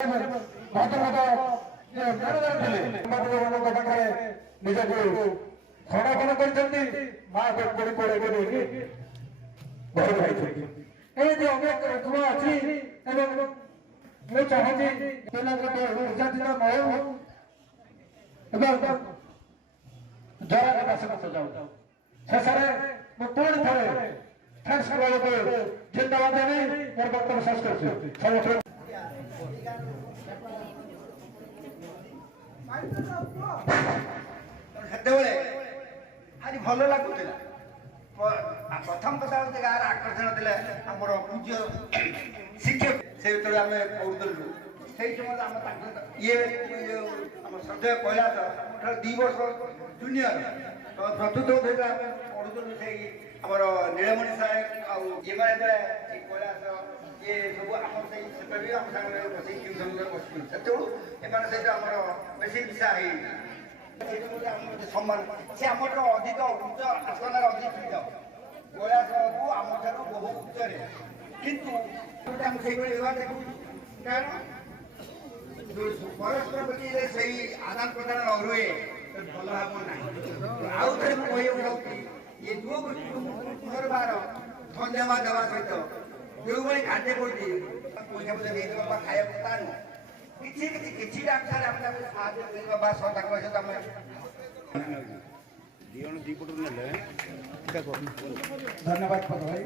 ନିଜକୁ ସମର୍ପଣ କରିଛନ୍ତି ମା କୋଡ଼ି କୋଡ଼ି ଘର ଖାଇଛନ୍ତି। এই যে অনেক রকম আছে এবং ମୁଁ ଚାହୁଁଛି ପିଲାଙ୍କ ନିର୍ଯାତିତ ନ ହେଉ ଏବଂ ଜରା ବାସନ ଯାଉ। ଶେଷରେ ମୁଁ ପୁଣି ଥରେ ଥ୍ୟାଙ୍କ୍ସ କରିବାକୁ ଧନ୍ୟବାଦ ଦେବି। ମୋର ବକ୍ତବ୍ୟ ଶେଷ କରୁଛି। ସେତେବେଳେ ଆଜି ଭଲ ଲାଗୁଥିଲା। ପ୍ରଥମ କଥା ହଉଛି ଗାଁର ଆକର୍ଷଣ ଥିଲା ଆମର ପୂଜ୍ୟ ଶିକ୍ଷକ। ସେ ଯେତେବେଳେ ଆମେ ପଢୁଥିଲୁ ସେଇ ସମୟରେ ଆମ ତାଙ୍କ ଇଏ ଆମ ଶ୍ରଦ୍ଧେୟ କୈଳାସ ଠାରୁ 2 ବର୍ଷ ଜୁନିୟର ପ୍ରସ୍ତୁତ ହେଉଥିଲା। ଆମେ ପଢୁଥିଲୁ ସେଇ ଆମର ନୀଳମଣି ସାହେବ ଆଉ ଏମାନେ ଯେତେବେଳେ କୈଳାସ ଇଏ ସବୁ ଆମର ସେଇ ସେତେବେଳେ ବି ଆମ ସାଙ୍ଗରେ ବସିକି ଟ୍ୟୁସନ୍ ବସିଥିଲୁ। ସେତେବେଳୁ ଏମାନେ ସହିତ ଆମର ବେଶୀ ମିଶା ହେଇନି। ସମ୍ମାନ ସେ ଆମର ଅଧିକ ଉଚ୍ଚ ଆସନରେ ଅଧିଷ୍ଠିତ କୈଳାସକୁ ଆମ ଠାରୁ ବହୁ ଉଚ୍ଚରେ, କିନ୍ତୁ ଆମେ ସେଇଭଳି ବ୍ୟବହାର ଦେଖୁଛୁ। କାରଣ ପରସ୍ପର ପ୍ରତି ସେଇ ଆଦାନ ପ୍ରଦାନ ନ ରୁହେ ଭଲ ଭାବ ନାହିଁ। ଆଉ ଥରେ ମୁଁ କହିବାକୁ ଚାହୁଁଛି ଏ ଯୁବଗୋଷ୍ଠୀକୁ ପୁନର୍ବାର ଧନ୍ୟବାଦ ଦେବା ସହିତ ଯେଉଁଭଳି କାର୍ଯ୍ୟ କରୁଛି ପଇସା ପଇସା ଦେଇଦେବା ବା ଖାଇବାକୁ ତା ନୁହଁ, କିଛିଟା ଅନୁସାରେ ଆମେ ତାକୁ ସାହାଯ୍ୟ କରିବା ବା ତାଙ୍କ ସହିତ ଆମେ ଦି ଜଣ ଦି ପଟରୁ ନେଲେ ଧନ୍ୟବାଦ ଭାଇ।